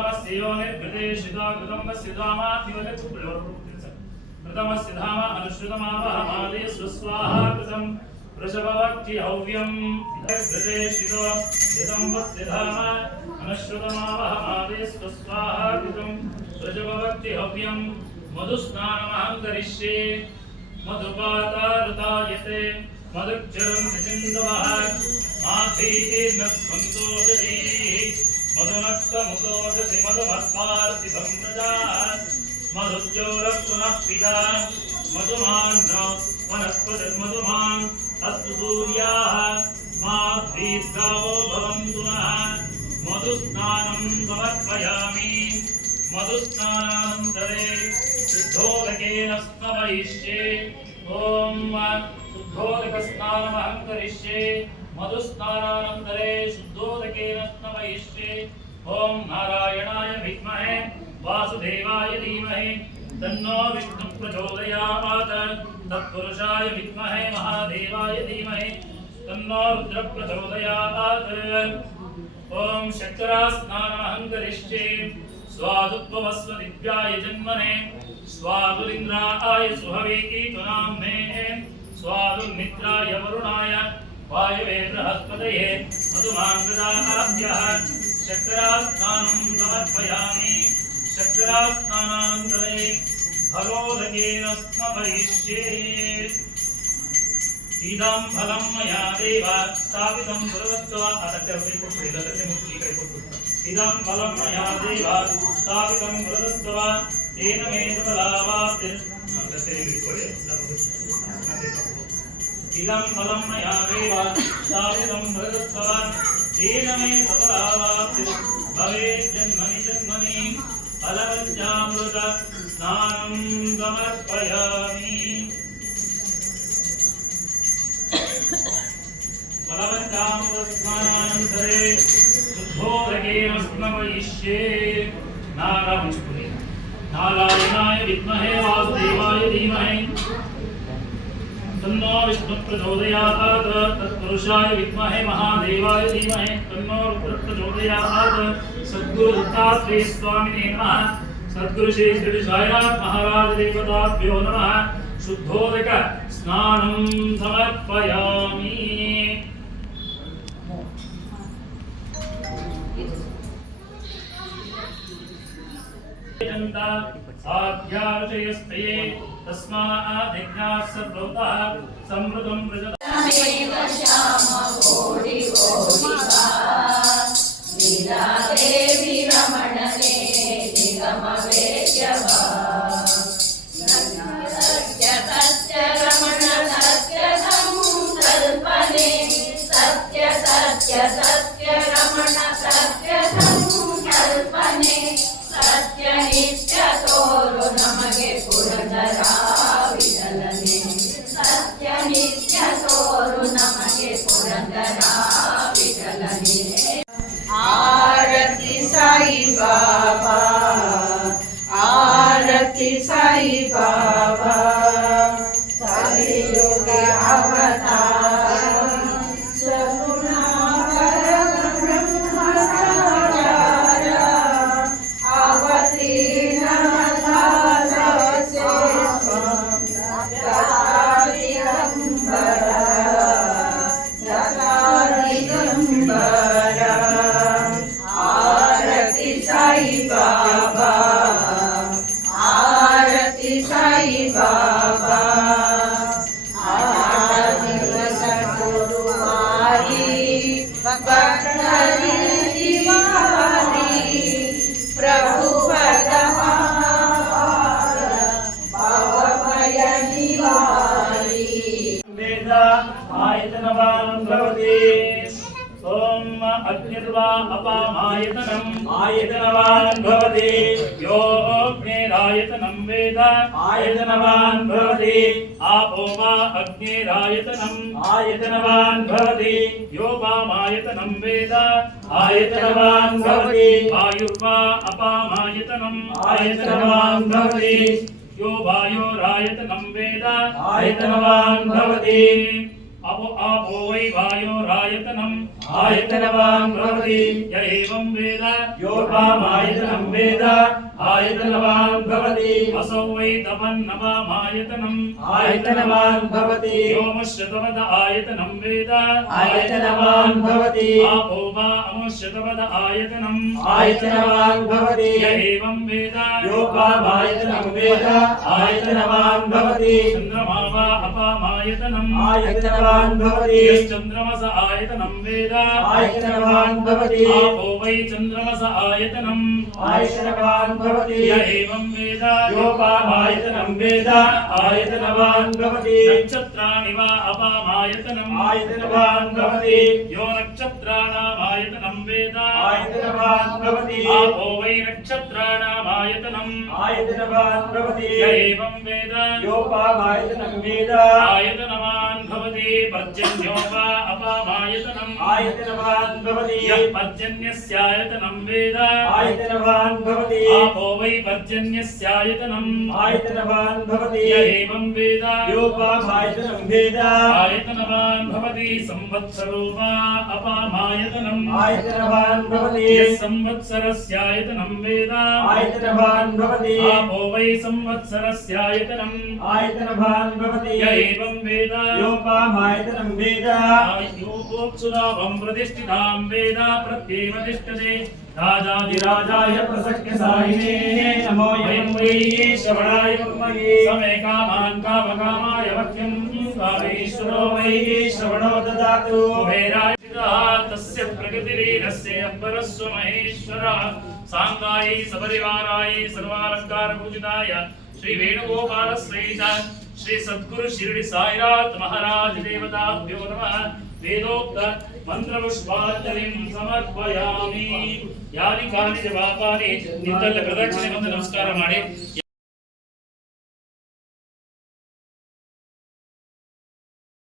कृतमस्योनिर्भृतेशिता कृतमस्य धामाधिवले कृतमस्य धाम अनुश्रुतमावहमादे स्वस्वाहा कृतं वृषभवक्ति हव्यं भृतेशितो कृतमस्य धाम अनुश्रुतमावहमादे स्वस्वाहा कृतं वृषभवक्ति हव्यं मधुस्नानमहं करिष्ये मधुपातारुतायते मधुक्षरं निसिन्धवः माधीर्न सन्तोषधी मधुनक्तमुतोषसि मधुमत्पार्थितं प्रजात् मधुज्योरस्तुनः पिता मधुमान् वनस्पतिर्मधुमान् अस्तु सूर्याः माध्वीर्गावो भवन्तु नः मधुस्नानं समर्पयामि मधुस्नानानन्तरे शुद्धोदकेन स्नपयिष्ये ॐ शुद्धोदकस्नानमहं करिष्ये मधुस्नानानन्तरे शुद्धोदकेन स्नपयिष्ये ॐ नारायणाय विद्महे वासुदेवाय धीमहि तन्नो विष्णुः प्रचोदयात् तत्पुरुषाय विद्महे महादेवाय धीमहि तन्नो रुद्रः प्रचोदयात् ॐ शर्करास्नानमहं करिष्ये स्वादुत्वमस्व दिव्याय जन्मने स्वादुरिन्द्राय सुहवेकीतु नाम्ने स्वादुर्निद्राय वरुणाय वायवे बृहस्पतये मधुमाङ्गदाभ्यः शर्करास्नानं समर्पयामि शर्करास्नानानन्तरे फलोदकेन स्नपयिष्ये इदं फलं मया देव स्थापितं पुरवत्वा इदं फलं मया देव स्थापितं पुरवत्वा तेन मे सफलावाप्तिर् इदं फलं मया देव स्थापितं पुरवत्वा तेन मे सफलावाप्तिर् भवेत् जन्मनि जन्मनि फलवञ्चामृत स्नानं समर्पयामि फलवञ्चामृतस्नानानन्तरे शुद्धोदकेन स्नपयिष्ये नारायणाय विद्महे वासुदेवाय धीमहि तन्नो विष्णुः प्रचोदयात् तत्पुरुषाय विद्महे महादेवाय धीमहि तन्नो रुद्रः प्रचोदयात् सद्गुरु दत्तात्रेय स्वामिने नमः सद्गुरु श्री श्री साईनाथ महाराज देवताभ्यो नमः शुद्धोदक स्नानं समर्पयामि साध्यार्चयस्ते तस्माद्यज्ञाः सर्वतः समृद्धं देवी रमणने निगमवेद्यवा सत्य सत्य रमण सत्य संकल्पने सत्य सत्य सत्य रमण सत्य संकल्पने सत्य नित्य तोರು ನಮಗೆ ಪುರಂದರ ವಿಠಲನೆ ಸತ್ಯ ನಿತ್ಯ ತೋರು ನಮಗೆ ಪುರಂದರ ವಿಠಲನೆ आरती साई बाबा आरती साई बाबा कलियुग अवतार सगुणाकर ब्रह्मचार अवतीर्ण दाससे साई बाबा आरती साई बाबा दिवस गुरुवारी बकरी दिवाली प्रभु पदहार भवभय निवारी वेद आयतनवान् भवति ओम अग्निर्वा अपामायतनम् आयतनवान् भवति यो अग्निरायतनं वेद आयतनवान् भवति आपो वा अग्निरायतनम् आयतनवान् भवति यो वामायतनं वेद आयतनवान् भवति वायुर्वा अपामायतनम् आयतनवान् भवति यो वायोरायतनं वेद आयतनवान् भवति आपो वै वायोरायतनम् आयतनवान् भवति य एवं वेद योपामायतनं वेद आयतनवान् भवति असौ वै तपन्नवामायतनम् आयतनवान् भवति योमश्यतवद आयतनं वेद आयतनवान् भवति आपो वा अमुष्यतवद आयतनम् आयतनवान् भवति य एवं वेद योपामायतनं वेद आयतनवान् भवति चन्द्रमा वा अपामायतनम् आयतनवान् भवति यश्चन्द्रमस आयतनं वेद आयतनवान् भवति आपो वै चन्द्रमस आयतनम् आयतनवान् भवति य एवं वेद योपामायतनं वेद आयतनवान् भवति नक्षत्राणि वा अपामायतनम् आयतनवान् भवति यो नक्षत्राणामायतनं वेद आयतनवान् भवति आपो वै नक्षत्राणामायतनम् आयतनवान् भवति य एवं वेद योपामायतनं वेद आयतनवान् भवति पर्जन्यो वा अपामायतनम् आयतनवान् भवति यः पर्जन्यस्यायतनं वेद आयतनवान् भवति आपो वै पर्जन्यस्यायतनम् आयतनवान् भवति य एवं वेद योपामायतनं वेद आयतनवान् भवति संवत्सरो वा अपामायतनम् आयतनवान् भवति यः संवत्सरस्यायतनं वेद आयतनवान् भवति आपो वै संवत्सरस्यायतनम् आयतनवान् भवति य एवं वेद योपामायतनं वेद योगोत्सुदावं प्रतिष्ठितां वेद प्रत्येव तिष्ठते राजाधिराजाय प्रसक्यसायिने नमो वयं वै श्रवणाय कुर्महे समे कामान् कामकामाय वक्यं कामेश्वरो वै श्रवणो ददातु कुबेराय तस्य प्रकृतिरीरस्य अम्बरस्व महेश्वरः साङ्गायै सपरिवाराय सर्वालङ्कारपूजिताय श्री वेणुगोपाल सहित श्री सद्गुरु शिरडी साईनाथ महाराज देवताभ्यो नमः वेदोक्त ಮಂತ್ರಪುಷ್ಪಾಂಜಲಿಂ ಸಮರ್ಪಯಾಮಿ ಯಾನಿ ಕಾನಿ ಜಪಾನಿ ನಿಂತಲ್ಲಿ ಪ್ರದಕ್ಷಿಣೆ ಬಂದು ನಮಸ್ಕಾರ ಮಾಡಿ